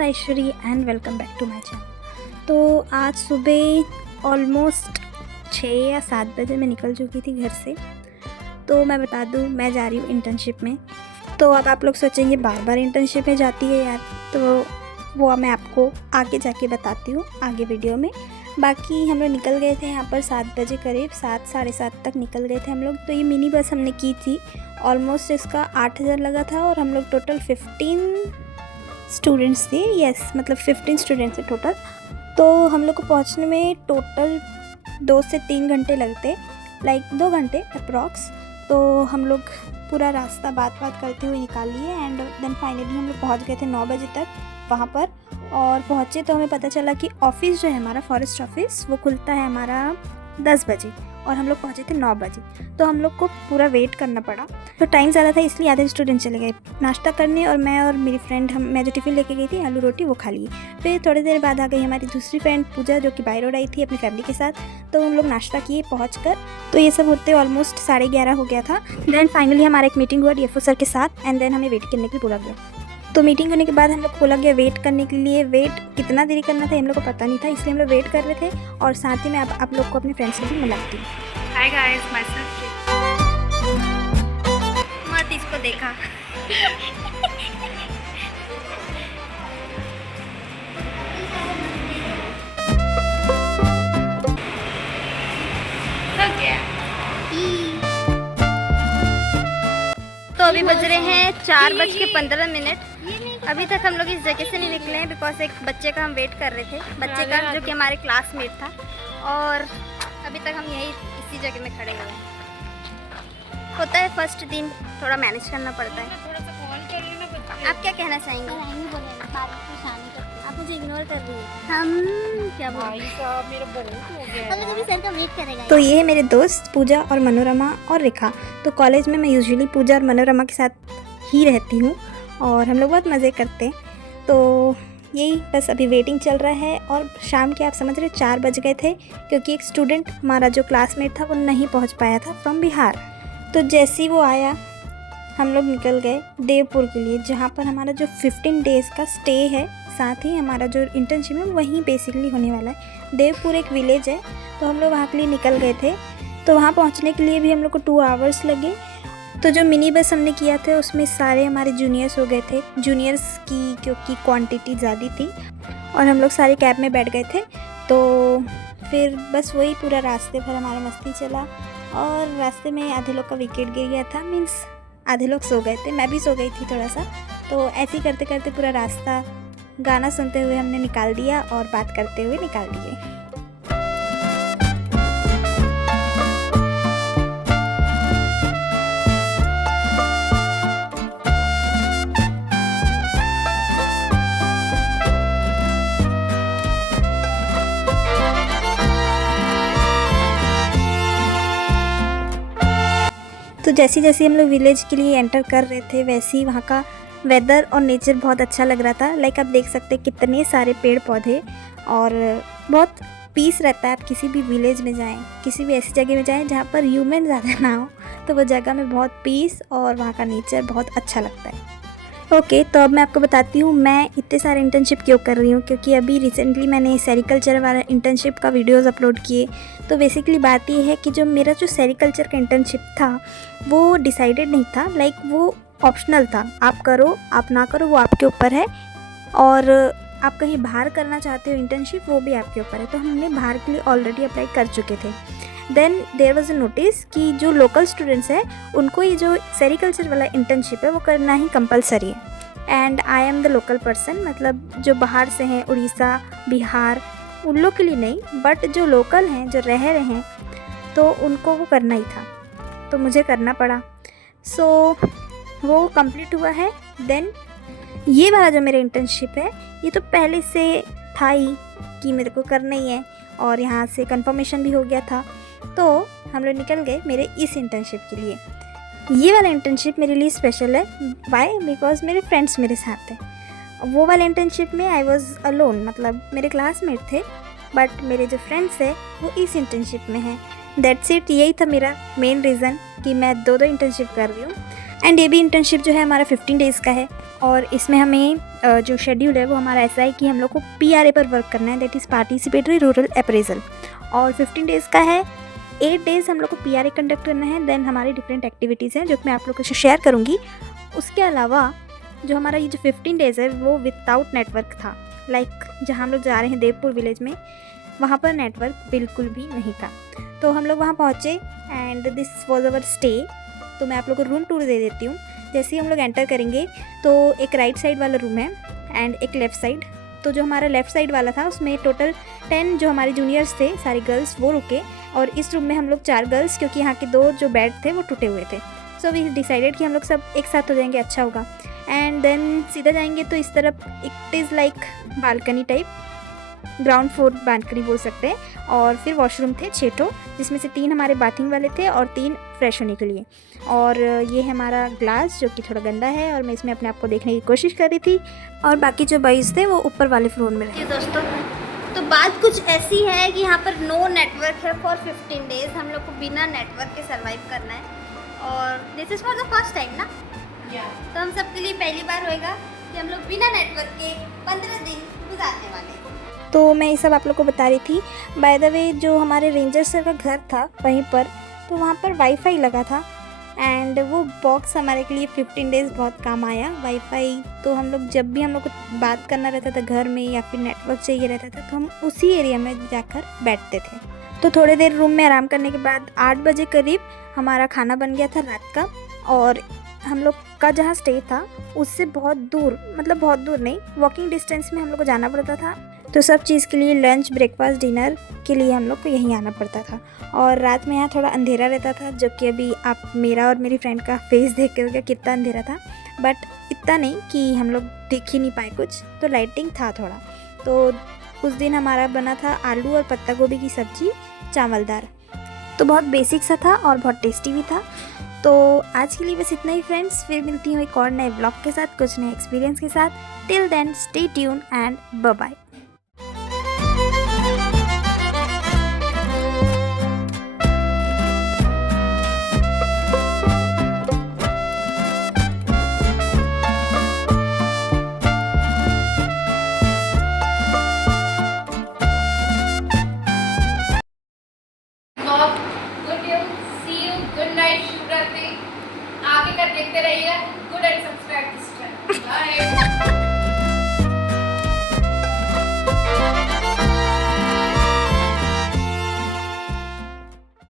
Is Aishwari and welcome back to my channel. तो आज सुबह ऑलमोस्ट 6 या 7 बजे मैं निकल चुकी थी घर से। तो मैं बता दूँ, मैं जा रही हूँ इंटर्नशिप में। तो अब आप लोग सोचेंगे बार बार इंटर्नशिप में जाती है यार, तो वो मैं आपको आगे जाके बताती हूँ आगे वीडियो में। बाकी हम लोग निकल गए थे यहाँ पर 7 बजे करीब, 7 साढ़े 7 तक निकल गए थे हम लोग। तो ये मिनी बस हमने की थी, ऑलमोस्ट इसका 8,000 लगा था और हम लोग टोटल 15 स्टूडेंट्स थे। यस, मतलब 15 स्टूडेंट्स थे टोटल। तो हम लोग को पहुँचने में टोटल 2 से 3 घंटे लगते, लाइक 2 घंटे अप्रॉक्स। तो हम लोग पूरा रास्ता बात करते हुए निकाल लिए एंड देन फाइनली हम लोग पहुँच गए थे 9 बजे तक वहाँ पर। और पहुँचे तो हमें पता चला कि ऑफ़िस जो है हमारा फॉरेस्ट ऑफिस वो खुलता है हमारा 10 बजे और हम लोग पहुँचे थे 9 बजे। तो हम लोग को पूरा वेट करना पड़ा। तो टाइम ज़्यादा था इसलिए आधे स्टूडेंट चले गए नाश्ता करने और मैं और मेरी फ्रेंड मैं जो टिफ़िन लेके गई थी आलू रोटी वो खा लिए। फिर थोड़ी देर बाद आ गई हमारी दूसरी फ्रेंड पूजा, जो कि बाई रोड आई थी अपनी फैमिली के साथ। तो हम लोग नाश्ता किए पहुँचकर। तो ये सब होते ऑलमोस्ट 11:30 हो गया था। देन फाइनली हमारा एक मीटिंग हुआ DFO सर के साथ एंड देन हमें वेट करने के लिए बोला गया। तो मीटिंग होने के बाद हम लोग बोला गया वेट करने के लिए। वेट कितना देरी करना था हम लोग को पता नहीं था, इसलिए हम लोग वेट कर रहे थे। और साथ ही मैं आप लोग को अपने फ्रेंड्स से भी मिलाती हूँ। हाय गाइस, माय सेल्फ मत इसको देखा। तो अभी बज रहे हैं 4:15। अभी तक हम लोग इस जगह से नहीं निकले हैं बिकॉज एक बच्चे का हम वेट कर रहे थे, बच्चे का जो कि हमारे क्लासमेट था। और अभी तक हम यही इसी जगह में खड़े हुए हैं। होता है फर्स्ट दिन, थोड़ा मैनेज करना पड़ता है। आप क्या कहना चाहेंगे? आप मुझे इग्नोर कर रही है। हम क्या बोलें? सर का वेट करेगा। तो ये है मेरे दोस्त पूजा और मनोरमा और रेखा। तो कॉलेज में मैं यूजुअली पूजा और मनोरमा के साथ ही रहती हूँ और हम लोग बहुत मज़े करते हैं। तो यही बस अभी वेटिंग चल रहा है। और शाम के आप समझ रहे 4 बज गए थे क्योंकि एक स्टूडेंट हमारा जो क्लासमेट था वो नहीं पहुँच पाया था फ्रॉम बिहार। तो जैसे ही वो आया हम लोग निकल गए देवपुर के लिए, जहाँ पर हमारा जो 15 डेज़ का स्टे है, साथ ही हमारा जो इंटर्नशिप है वहीं बेसिकली होने वाला है। देवपुर एक विलेज है, तो हम लोग वहाँ के लिए निकल गए थे। तो वहाँ पहुँचने के लिए भी हम लोग को 2 आवर्स लगे। तो जो मिनी बस हमने किया था उसमें सारे हमारे जूनियर्स हो गए थे। जूनियर्स की क्योंकि क्वांटिटी ज़्यादा थी और हम लोग सारे कैब में बैठ गए थे। तो फिर बस वही पूरा रास्ते भर हमारा मस्ती चला और रास्ते में आधे लोग का विकेट गिर गया था, मीन्स आधे लोग सो गए थे, मैं भी सो गई थी थोड़ा सा। तो ऐसे ही करते करते पूरा रास्ता गाना सुनते हुए हमने निकाल दिया और बात करते हुए निकाल दिए। तो जैसे जैसे हम लोग विलेज के लिए एंटर कर रहे थे वैसे ही वहाँ का वेदर और नेचर बहुत अच्छा लग रहा था। लाइक आप देख सकते हैं कितने सारे पेड़ पौधे और बहुत पीस रहता है। आप किसी भी विलेज में जाएं, किसी भी ऐसी जगह में जाएं जहाँ पर ह्यूमन ज़्यादा ना हो, तो वो जगह में बहुत पीस और वहाँ का नेचर बहुत अच्छा लगता है। ओके, तो अब मैं आपको बताती हूँ मैं इतने सारे इंटर्नशिप क्यों कर रही हूँ। क्योंकि अभी रिसेंटली मैंने सेरिकल्चर वाला इंटर्नशिप का वीडियोस अपलोड किए। तो बेसिकली बात ये है कि जो मेरा जो सेरिकल्चर का इंटर्नशिप था वो डिसाइडेड नहीं था, लाइक वो ऑप्शनल था। आप करो आप ना करो वो आपके ऊपर है। और आप कहीं बाहर करना चाहते हो इंटर्नशिप वो भी आपके ऊपर है। तो हमने बाहर के लिए ऑलरेडी अप्लाई कर चुके थे। Then there was a notice कि जो लोकल स्टूडेंट्स हैं उनको ये जो सेरिकल्चर वाला इंटर्नशिप है वो करना ही कंपलसरी है। And I am the local person, मतलब जो बाहर से हैं, उड़ीसा, बिहार, उन लोग के लिए नहीं, बट जो लोकल हैं, जो रह रहे हैं, तो उनको वो करना ही था। तो मुझे करना पड़ा। सो वो कंप्लीट हुआ है। देन ये वाला जो मेरा इंटर्नशिप है ये तो पहले से था ही कि मेरे को करना ही है और यहाँ से कंफर्मेशन भी हो गया था। तो हम लोग निकल गए मेरे इस इंटर्नशिप के लिए। ये वाला इंटर्नशिप मेरे लिए स्पेशल है। वाई? बिकॉज मेरे फ्रेंड्स मेरे साथ हैं। वो वाला इंटर्नशिप में आई वॉज अलोन, मतलब मेरे क्लासमेट थे, बट मेरे जो फ्रेंड्स हैं वो इस इंटर्नशिप में हैं। That's it. यही था मेरा मेन रीज़न कि मैं 2 इंटर्नशिप कर रही हूँ। एंड ये भी इंटर्नशिप जो है हमारा 15 डेज़ का है। और इसमें हमें जो शेड्यूल है वो हमारा ऐसा है कि हम लोग को PRA पर वर्क करना है, that is participatory rural appraisal, और 15 डेज़ का है। 8 डेज़ हम लोग को PRA कंडक्ट करना है, देन हमारी डिफरेंट एक्टिविटीज़ हैं जो मैं आप लोगों से शेयर करूँगी। उसके अलावा जो हमारा ये जो 15 डेज़ है वो विदाउट नेटवर्क था। लाइक जहाँ हम लोग जा रहे हैं देवपुर विलेज में, वहाँ पर नेटवर्क बिल्कुल भी नहीं था। तो हम लोग वहाँ पहुँचे and this was our stay. तो मैं आप लोग को रूम टूर दे देती हूँ। जैसे ही हम लोग एंटर करेंगे तो एक राइट साइड वाला रूम है एंड एक लेफ़्ट साइड। तो जो हमारा लेफ़्ट साइड वाला था उसमें टोटल 10 जो हमारे जूनियर्स थे, सारी गर्ल्स, वो रुके। और इस रूम में हम लोग 4 गर्ल्स, क्योंकि यहाँ के 2 जो बेड थे वो टूटे हुए थे। सो वी डिसाइडेड कि हम लोग सब एक साथ हो जाएंगे, अच्छा होगा। एंड देन सीधा जाएंगे तो इस तरफ it is like balcony type, ground floor balcony बोल सकते हैं। और फिर वॉशरूम थे 6 ठो, जिसमें से 3 हमारे बाथिंग वाले थे और 3 फ्रेश होने के लिए। और ये है हमारा ग्लास जो कि थोड़ा गंदा है और मैं इसमें अपने आप को देखने की कोशिश कर रही थी। और बाकी जो बॉयज़ थे वो ऊपर वाले फ्लोर में रहे। दोस्तों, तो बात कुछ ऐसी है कि यहाँ पर नो नेटवर्क है फॉर 15 डेज़। हम लोग को बिना नेटवर्क के सर्वाइव करना है और this is for the first time ना। तो हम सबके लिए पहली बार होएगा कि हम लोग बिना नेटवर्क के 15 दिन गुजारने वाले हैं। तो मैं ये सब आप लोग को बता रही थी। बाय द वे, जो हमारे रेंजर सर का घर था वहीं पर, तो वहाँ पर वाईफाई लगा था एंड वो बॉक्स हमारे के लिए 15 डेज़ बहुत काम आया। वाईफाई तो हम लोग जब भी हम लोग को बात करना रहता था घर में या फिर नेटवर्क चाहिए रहता था तो हम उसी एरिया में जाकर बैठते थे। तो थोड़ी देर रूम में आराम करने के बाद 8 बजे करीब हमारा खाना बन गया था रात का। और हम लोग का जहाँ स्टे था उससे बहुत दूर, मतलब बहुत दूर नहीं, वॉकिंग डिस्टेंस में हम लोग को जाना पड़ता था। तो सब चीज़ के लिए, लंच, ब्रेकफास्ट, डिनर के लिए हम लोग को यहीं आना पड़ता था। और रात में यहाँ थोड़ा अंधेरा रहता था, जो कि अभी आप मेरा और मेरी फ्रेंड का फेस देख के होगा कितना अंधेरा था, बट इतना नहीं कि हम लोग दिख ही नहीं पाए कुछ, तो लाइटिंग था थोड़ा। तो उस दिन हमारा बना था आलू और पत्ता गोभी की सब्ज़ी, चावलदार। तो बहुत बेसिक सा था और बहुत टेस्टी भी था। तो आज के लिए बस इतना ही फ्रेंड्स, फिर मिलती हूँ एक और नए ब्लॉग के साथ, कुछ नए एक्सपीरियंस के साथ। Till then stay tune and bye bye. Good night, शुभ रात्रि। आगे का देखते रहिएगा। Good and subscribe this channel. Bye.